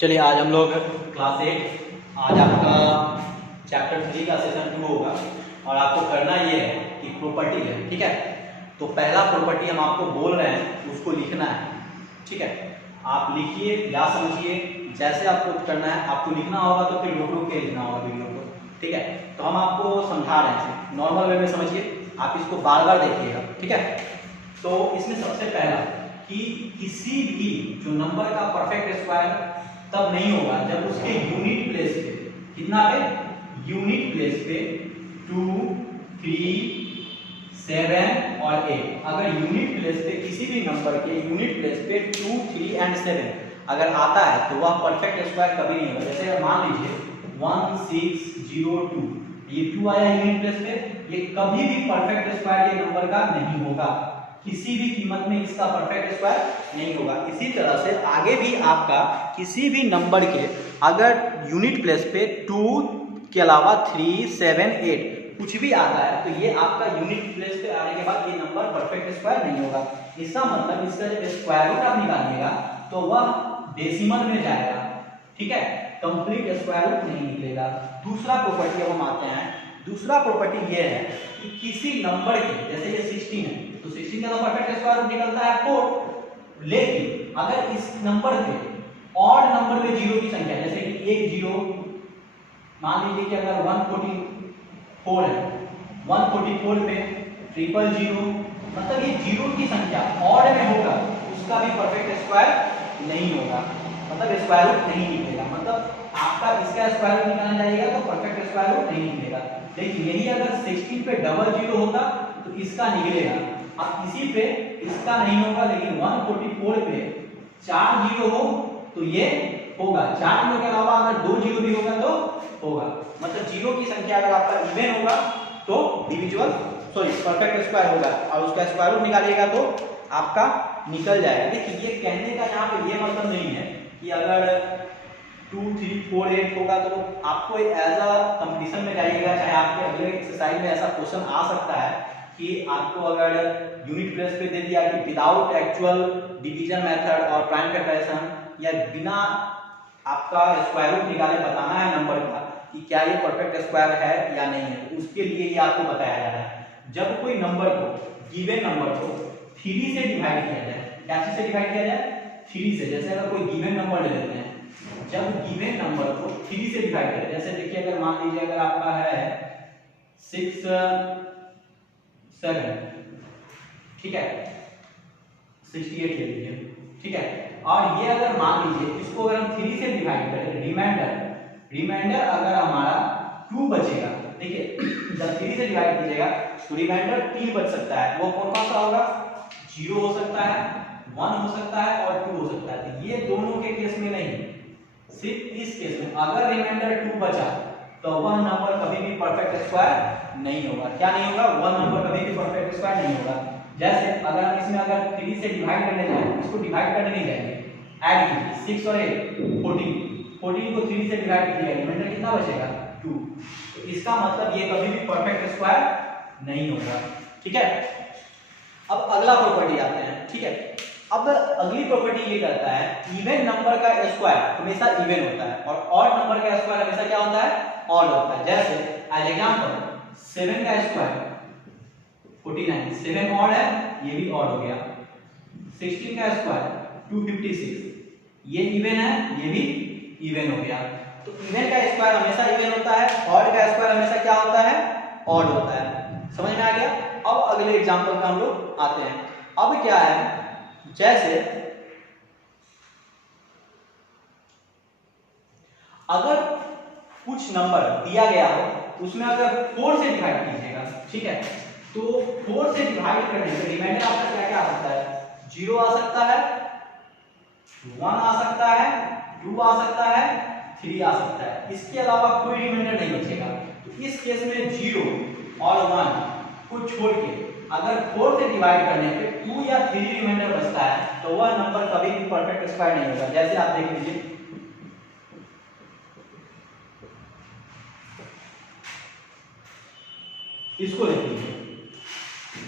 चलिए आज हम लोग क्लास 8 आज आपका चैप्टर 3 का सेशन 2 होगा और आपको करना ये है कि प्रॉपर्टी है, ठीक है। तो पहला प्रॉपर्टी हम आपको बोल रहे हैं उसको लिखना है, ठीक है। आप लिखिए या समझिए जैसे आपको करना है, आपको लिखना होगा तो फिर रोक रोक के लिखना होगा वीडियो को, ठीक है। तो हम आपको समझा रहे हैं नॉर्मल वे में समझिए, आप इसको बार बार देखिएगा, ठीक है। तो इसमें सबसे पहला कि किसी भी जो नंबर का परफेक्ट स्क्वायर तब नहीं होगा जब उसके यूनिट प्लेस पे कितना पे यूनिट प्लेस पे 2, 3, 7 और 8 अगर यूनिट प्लेस पे किसी भी नंबर के यूनिट प्लेस पे 2, 3 एंड 7 अगर आता है तो वह परफेक्ट स्क्वायर कभी नहीं होगा। जैसे अगर मान लीजिए 1602 ये 2 आया यूनिट प्लेस पे, ये कभी भी परफेक्ट स्क्वायर ये नंबर का नहीं होगा, किसी भी कीमत में इसका परफेक्ट स्क्वायर नहीं होगा। इसी तरह से आगे भी आपका किसी भी नंबर के अगर यूनिट प्लेस पे 2 के अलावा 3, 7, 8 कुछ भी आता है तो ये आपका यूनिट प्लेस पे आने के बाद ये नंबर परफेक्ट स्क्वायर नहीं होगा। इसका मतलब इसका जब स्क्वायर रूट आप निकालिएगा तो वह डेसिमल में जाएगा, ठीक है, कंप्लीट स्क्वायर रूट नहीं निकलेगा। दूसरा प्रॉपर्टी अब हम आते हैं, दूसरा प्रॉपर्टी ये है कि किसी नंबर के जैसे ये 16 है तो 16 का परफेक्ट स्क्वायर रूट निकलता है 4, लेकिन अगर इस नंबर पे ऑड नंबर में जीरो की संख्या जैसे कि 1 0 मान लीजिए कि अगर 144 है, 144 पे 000 मतलब ये जीरो की संख्या ऑड में होगा उसका भी परफेक्ट स्क्वायर नहीं होगा, मतलब स्क्वायर रूट नहीं निकलेगा। मतलब आपका इसका स्क्वायर रूट निकालना चाहिएगा तो परफेक्ट स्क्वायर रूट नहीं निकलेगा। लेकिन यही अगर 16 पे 00 होता तो इसका निकलेगा। अब इसी पे इसका नहीं होगा, लेकिन 144 पे 4 0 हो तो ये होगा, 4 0 के अलावा अगर 2 0 भी होगा तो होगा। मतलब जीरो की संख्या अगर आपका इवन होगा तो डिविजिबल परफेक्ट स्क्वायर होगा और उसका स्क्वायर रूट निकालिएगा तो आपका निकल जाएगा। देखिए ये कहने का यहाँ पे ये मतलब नहीं है कि अगर 2, 3, 4, 8 होगा तो आपको एज अ कंपटीशन में जाइएगा, चाहे आपके अगले एक्सरसाइज में ऐसा क्वेश्चन आ सकता है कि आपको अगर यूनिट प्लेस पे दे दिया कि विदाउट एक्चुअल डिवीजन मेथड और प्राइम फैक्टराइजेशन या बिना आपका स्क्वायर रूट निकाले बताना है नंबर का कि क्या ये परफेक्ट स्क्वायर है या नहीं है, तो उसके लिए ये आपको बताया जा रहा है। जब कोई नंबर को गिवन नंबर को 3 से डिवाइड किया जाए, क्या चीज से डिवाइड किया जाए 3 से, जैसे अगर कोई गिवन नंबर ले लेते हैं, जब गिवन नंबर को 3 से डिवाइड करें, जैसे देखिए अगर मान लीजिए अगर आपका है 6, 7, ठीक है, 68 ले लीजिए, ठीक है, और ये अगर मान लीजिए इसको अगर हम 3 से डिवाइड करें, रिमाइंडर अगर हमारा 2 बचेगा, देखिए जब 3 से डिवाइड कीजिएगा तो रिमाइंडर 3 बच सकता है, वो कौन सा होगा, 0 हो सकता है, 1 हो सकता है और 2 हो सकता है। तो ये दोनों के केस में नहीं, सिर्फ इस केस में अगर रिमाइंडर 2 बचा तो वह नंबर कभी भी परफेक्ट स्क्वायर नहीं होगा। क्या नहीं होगा, वह नंबर कभी भी परफेक्ट स्क्वायर नहीं होगा। जैसे अगर हम इसमें अगर 3 से डिवाइड करने जाए, इसको डिवाइड करने नहीं जाएंगे, ऐड कीजिए 6 और 8 14 को 3 से डिवाइड कीजिएगा, रिमाइंडर कितना बचेगा 2। तो इसका मतलब ये कभी भी परफेक्ट स्क्वायर नहीं होगा, ठीक है। अब अगला प्रॉपर्टी आते हैं, ठीक है। अब अगली प्रॉपर्टी ये कहता है इवन नंबर का स्क्वायर हमेशा इवन होता है और ऑड नंबर का स्क्वायर हमेशा क्या होता है, ऑड होता है। जैसे एज एग्जांपल 7 का स्क्वायर 49, 7 ऑड है, ये भी ऑड हो गया। 16 का स्क्वायर 256, ये इवन है, ये भी इवन हो गया। तो इवन का स्क्वायर हमेशा इवन होता है, ऑड का स्क्वायर हमेशा क्या होता है, ऑड होता है। समझ में आ गया। अब अगले एग्जांपल पे हम लोग आते हैं। अब क्या है, जैसे अगर कुछ नंबर दिया गया हो उसमें अगर 4 से डिवाइड कीजिएगा, ठीक है, तो 4 से डिवाइड करने पे रिमाइंडर आपका क्या क्या आ सकता है, 0 आ सकता है, 1 आ सकता है, 2 आ सकता है, 3 आ सकता है, इसके अलावा कोई रिमाइंडर नहीं बचेगा। तो इस केस में 0 और 1 को छोड़ के अगर 4 से डिवाइड करने पे 2 या 3 रिमाइंडर बचता है तो वह नंबर कभी भी परफेक्ट स्क्वायर नहीं होगा। जैसे आप देख लीजिए इसको देख लीजिए,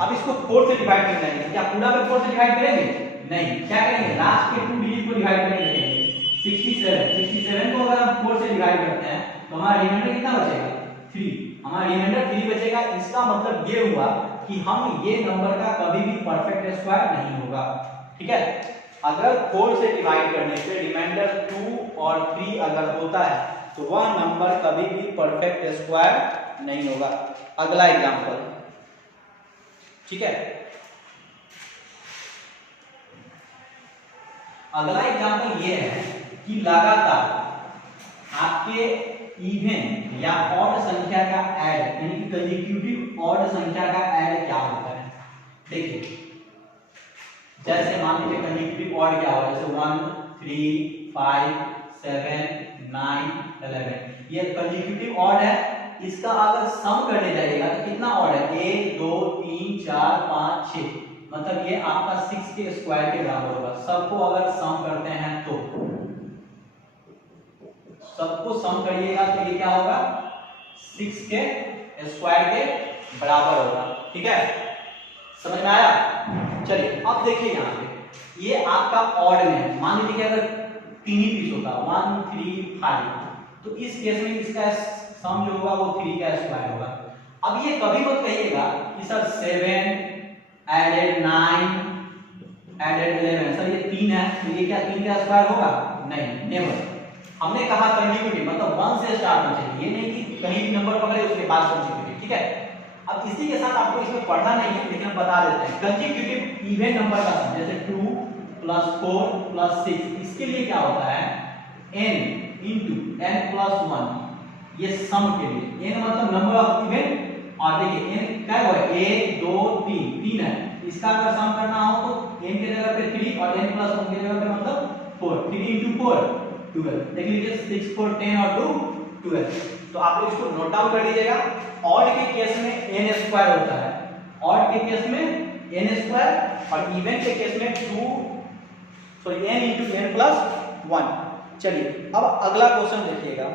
अब इसको 4 से डिवाइड करना है, क्या पूरा पे 4 से डिवाइड करेंगे, नहीं, क्या करेंगे लास्ट के 2 डिजिट को डिवाइड करेंगे, 67 डिवाइड करते हैं तो हमारा रिमाइंडर कितना बचेगा 3, हमारा रिमाइंडर 3 बचेगा। इसका मतलब ये हुआ कि हम ये नंबर का कभी भी परफेक्ट स्क्वायर नहीं होगा। ठीक है, अगर 4 से डिवाइड करने से रिमाइंडर 2 और 3 अगर होता है तो वह नंबर कभी भी परफेक्ट स्क्वायर नहीं होगा। अगला एग्जांपल, ठीक है, अगला एग्जांपल ये है कि लगातार आपके इवन या ऑड संख्या का ऐड यानी कि कंसेक्यूटिव ऑड संख्या का ऐड क्या होता है। देखिए जैसे मान लीजिए कंसेक्यूटिव ऑड क्या होगा, जैसे 1 3 5 7 9 11 ये कंसेक्यूटिव ऑड है। इसका अगर सम करने जाइएगा तो कितना ऑड है 1 2 3 4 5 6, मतलब ये आपका 6 के स्क्वायर के बराबर होगा। सबको अगर सम करते हैं तो सबको सम करिएगा तो ये क्या होगा 6 के स्क्वायर के बराबर होगा। ठीक है, समझ में आया। चलिए अब देखिए यहाँ पे ये आपका ऑड में मान लीजिए कि अगर 3 ही पीस होता 1 3 5 तो इस केस में इसका सम जो होगा वो 3 का स्क्वायर होगा। अब ये कभी मत कहिएगा कि सर 7 एडेड 9 एडेड 11 सर ये 3 है तो ये क्या 3 का स्क्वायर होगा, नहीं, नेवर। हमने कहा कंसेक्यूटिव मतलब 1 से स्टार्ट होना चाहिए, ये नहीं कि कहीं भी नंबर पकड़े उसके बाद कंसेक्यूटिव। ठीक है, अब इसी के साथ आपको इसमें पढ़ना नहीं है लेकिन हम बता देते हैं कंसेक्यूटिव इवन नंबर का सम जैसे 2 + 4 + 6 इसके लिए क्या होता है n * n + 1 ये सम के लिए n मतलब नंबर ऑफ इवन और देखिए n क्या है 1 2 3 है। इसका अगर सम करना हो तो n के जगह पे 3 और n + 1 के जगह पे मतलब 4 3 * 4 12 देख लीजिए 6 4 10 और 2 12। तो आप लोग इसको नोट डाउन कर लीजिएगा। ऑड के केस में n स्क्वायर होता है, ऑड के केस में n स्क्वायर और इवन के केस में n * n + 1। चलिए अब अगला क्वेश्चन देखिएगा।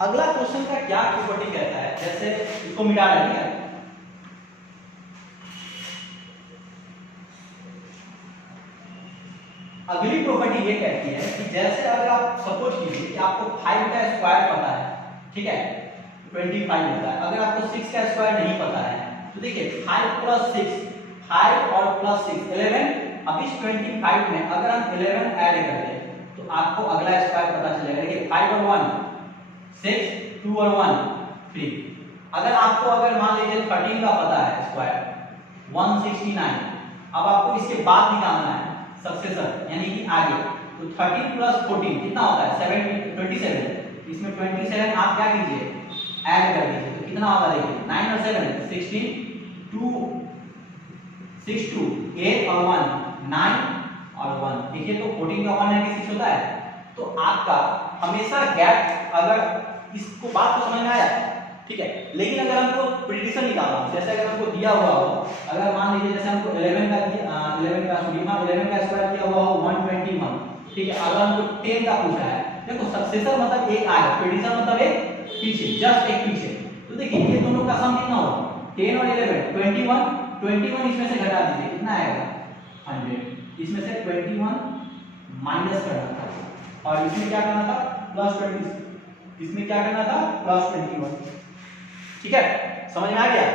अगला क्वेश्चन का क्या प्रॉपर्टी कहता है, जैसे इसको मिटा लेंगे। अगली प्रॉपर्टी ये कहती है कि जैसे अगर आप सपोज कीजिए कि आपको 5 का स्क्वायर पता है, ठीक है 25 होता है, अगर आपको 6 का स्क्वायर नहीं पता है तो देखिए 5 + 6 5 और +6 11। अब इस 25 में अगर हम 11 ऐड कर दें तो आपको अगला स्क्वायर पता चलेगा। देखिए 5 और 1 6 2 और 1 3। अगर आपको अगर मान लीजिए 13 का पता है स्क्वायर 169, अब आपको इसके बाद निकालना है सक्सेसर यानी कि आगे, तो 13 + 14 कितना होता है 27। इसमें 27 आप क्या कीजिए ऐड कर दीजिए तो कितना होगा देखिए 9 और 7 16 2 6 2 8 और 1 9 और 1 देखिए तो 14 का 196 होता है। तो आपका हमेशा गैप अगर इसको बात तो समझ में आया, ठीक है। लेकिन अगर हमको प्रिडिक्शन निकालना हो, जैसे अगर हमको दिया हुआ हो, अगर मान लीजिए जैसे हमको 11 का स्क्वायर दिया हुआ हो 121, ठीक है। अगर हमको 10 का पूछा है, देखो सक्सेसर मतलब एक आगे, प्रिडिक्शन मतलब एक पीछे, जस्ट एक पीछे। तो देखिए ये दोनों का सम कितना होगा 10 और 11 21 इसमें से घटा दीजिए कितना आएगा 100। इसमें से 21 माइनस करना था और इसमें क्या करना था +20, इसमें क्या करना था +21। ठीक है, समझ में आ गया।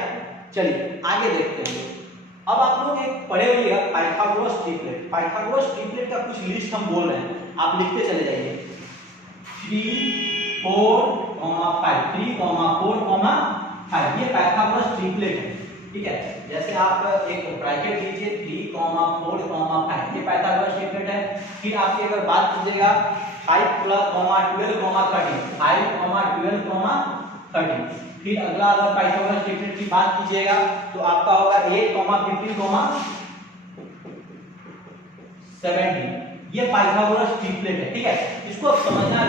चलिए आगे देखते हैं। अब आप लोग एक पढ़े होंगे पाइथागोरस ट्रिपलेट। पाइथागोरस ट्रिपलेट का कुछ लिस्ट हम बोल रहे हैं, आप लिखते चले जाइए 3 4 5 3 4 5 ये पाइथागोरस ट्रिपलेट है। ठीक है, जैसे आप एक ब्रैकेट लीजिए 3 4 5 ये पाइथागोरस ट्रिपलेट है। फिर आपकी अगर बात कीजिएगा 5 + 12 13 5 12 13। फिर अगला अगर पाइथागोरस ट्रिपलेट की बात कीजिएगा तो आपका होगा 8 15 17। ये पाइथागोरस ट्रिपलेट है। ठीक है, इसको अब समझना है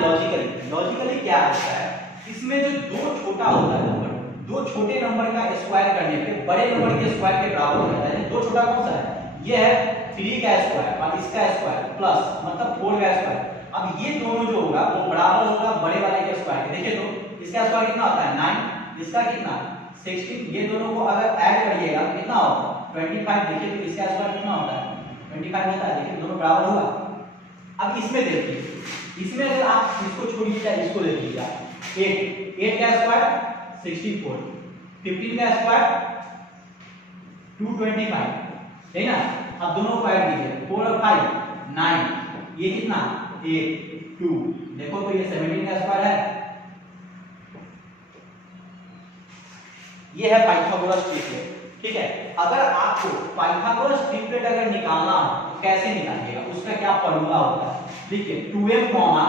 लॉजिकली क्या होता है। इसमें जो दो छोटा होता है नंबर, दो छोटे नंबर का स्क्वायर करने पे बड़े नंबर के स्क्वायर के बराबर हो जाता है। दो छोटा कौन सा है, ये है 3 का स्क्वायर और इसका स्क्वायर प्लस मतलब 4 का स्क्वायर। अब ये दोनों जो होगा वो बराबर होगा बड़े वाले के स्क्वायर के। देखिए तो इसका स्क्वायर कितना होता है 9, इसका कितना 16। ये दोनों को अगर ऐड करिएगा तो कितना होगा 25। देखिए तो इसका स्क्वायर कितना होता है 25 होता है। देखिए दोनों बराबर होगा। अब इसमें देखिए, इसमें अगर आप इसको छोड़ दीजिए, इसको देख लीजिए, 8 का स्क्वायर 64, 15 का स्क्वायर 225, है ना। अब दोनों को ऐड कीजिए, 4 और 5 9, ये कितना 8 2, देखो तो ये 17 का स्क्वायर है। ये है पाइथागोरस ट्रिपलेट, ठीक है। अगर आपको पाइथागोरस ट्रिपलेट अगर निकालना हो तो कैसे निकालिएगा, उसका क्या फॉर्मूला होता है, देखिए 2m comma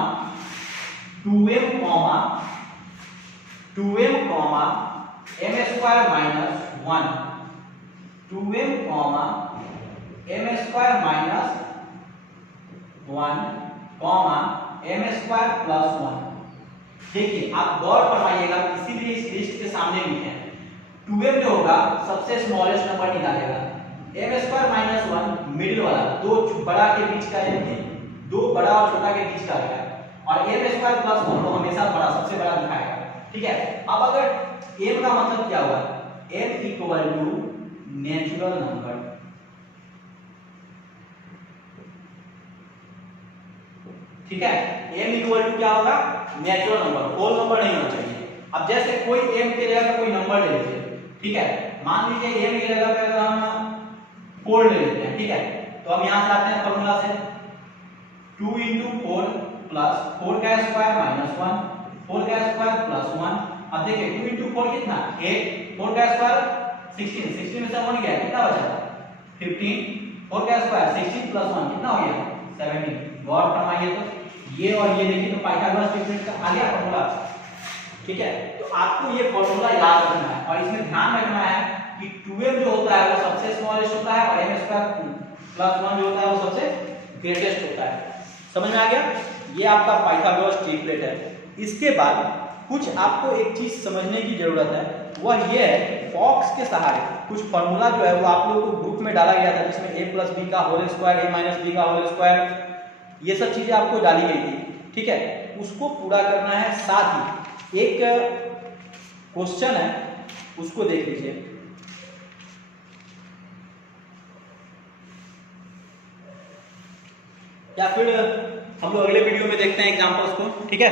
m square minus 1, 2m comma m square minus 1 comma m square plus 1। देखिए आप गौर फरमाइएगा, इसीलिए इस लिस्ट के सामने लिखे हैं। 2m जो होगा सबसे स्मॉलेस्ट नंबर निकालेगा, m स्क्वायर माइनस 1 मिडिल वाला, दो बड़ा के बीच का m, दो बड़ा और छोटा के बीच का आएगा, और m स्क्वायर प्लस 1 को हमेशा बड़ा, सबसे बड़ा दिखाएगा, ठीक है। अब अगर m का मतलब क्या हुआ, m equal to natural number, ठीक है। m इक्वल टू क्या होगा, नेचुरल नंबर, होल नंबर नहीं होना चाहिए। अब जैसे कोई m के जगह कोई नंबर ले लीजिए, ठीक है, मान लीजिए m की जगह पे अगर हम 4 ले लेते हैं, ठीक है, तो हम यहां से आते हैं फॉर्मूला से 2 into 4 प्लस 4 का स्क्वायर माइनस 1, 4 का स्क्वायर प्लस 1। अब देखिए 2 into 4 कितना 8, 4 का स्क्वायर 16, 16 में से 1 गया, कितना बचा 15, 4 का स्क्वायर 16 प्लस 1 कितना हो गया 17। गौर फरमाइए, तो ये और ये देखिए, तो पाइथागोरस ट्रिपलेट का आ गया फॉर्मूला, ठीक है। तो आपको ये फॉर्मूला याद रखना है, और इसमें ध्यान रखना है कि 2m जो होता है वो सबसे स्मॉलेस्ट होता है, और m स्क्वायर प्लस 1 जो होता है वो सबसे ग्रेटेस्ट होता है। समझ में आ गया, ये आपका पाइथागोरस ट्रिपलेट है। इसके बाद कुछ आपको एक चीज समझने की जरूरत है, वह ये है फॉक्स के सहारे कुछ फॉर्मूला जो है वो आप लोगों को ग्रुप में डाला गया था, जिसमें a प्लस बी का whole square, a minus B का होल स्क्वायर, ये सब चीजें आपको डाली गई थी, ठीक है। उसको पूरा करना है, साथ ही एक क्वेश्चन है उसको देख लीजिए। या फिर हम लोग अगले वीडियो में देखते हैं एग्जांपल्स को, ठीक है।